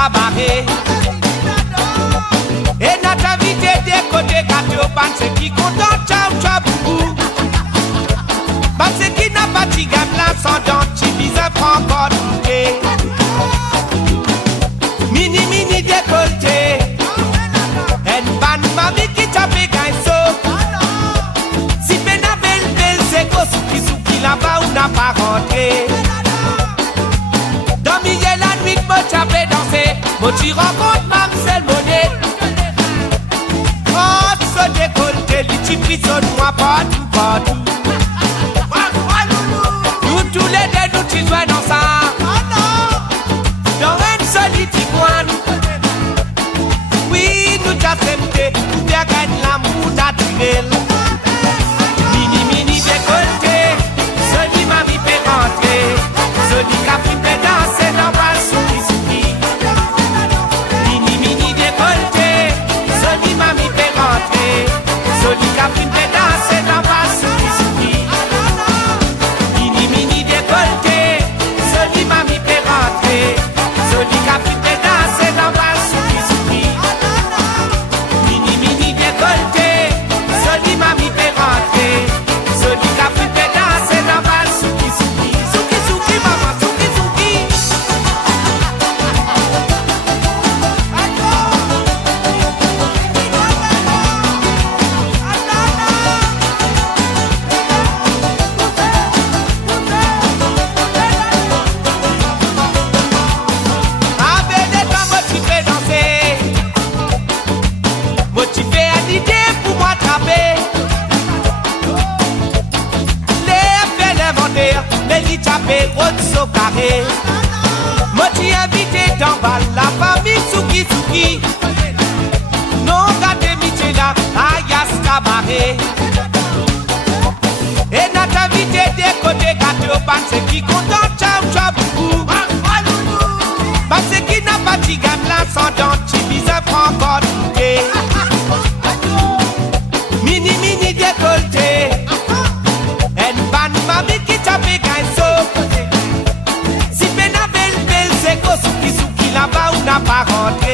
cabaret. Et notre invité des côtés gâteau, c'est qui content, ciao, ciao, boubou. C'est qui n'a pas de gamme là, sans dents, tu vises un franc côté. Mini, mini décolleté. Et ban mamie qui t'a fait gaïso. Si pena belle, belle, c'est quoi, souki, là-bas, on n'a pas rentré. Dans milieu la nuit, moi, t'as fait danser. Moi, tu rencontres Mamselle Monet. Oh, ce décolleté, tu prisonnes-moi partout, partout. Nous tous les deux, nous tu jouons dans ça. Dans un seul iguane. Oui, nous t'as semé. Pour bien gagner l'amour naturel. Mini, mini décolleté. Celui m'a mis fait rentrer. Celui qui a pris fait danser dans ma souki. Mini, mini décolleté. Celui m'a mis fait rentrer. Celui qui a pris fait danser dans ma souki. Mini, mini décolleté. Celui m'a mis fait rentrer. Celui qui a pris fait danser dans ma souki. Mini, mini décolleté. Celui m'a mis fait rentrer. Celui qui a pris fait danser dans ma souki. Souki, maman, souki. Motivé à l'idée pour m'attraper. Les fait l'inventaire, mais l'y taper, route au carré. Motivé invité dans bal, la famille Souki. Non, gardez métier là, Ayas cabaret. Et notre invité des côtés gâteau, c'est qui content, ciao, ciao, boubou. C'est qui n'a pas de gamme là, sans dents, tu vises un franc côté. Mini, mini décolleté. Et ban mamie qui t'a fait gaïso. Si pena belle, belle, c'est quoi, souki, là-bas, on n'a pas rentré.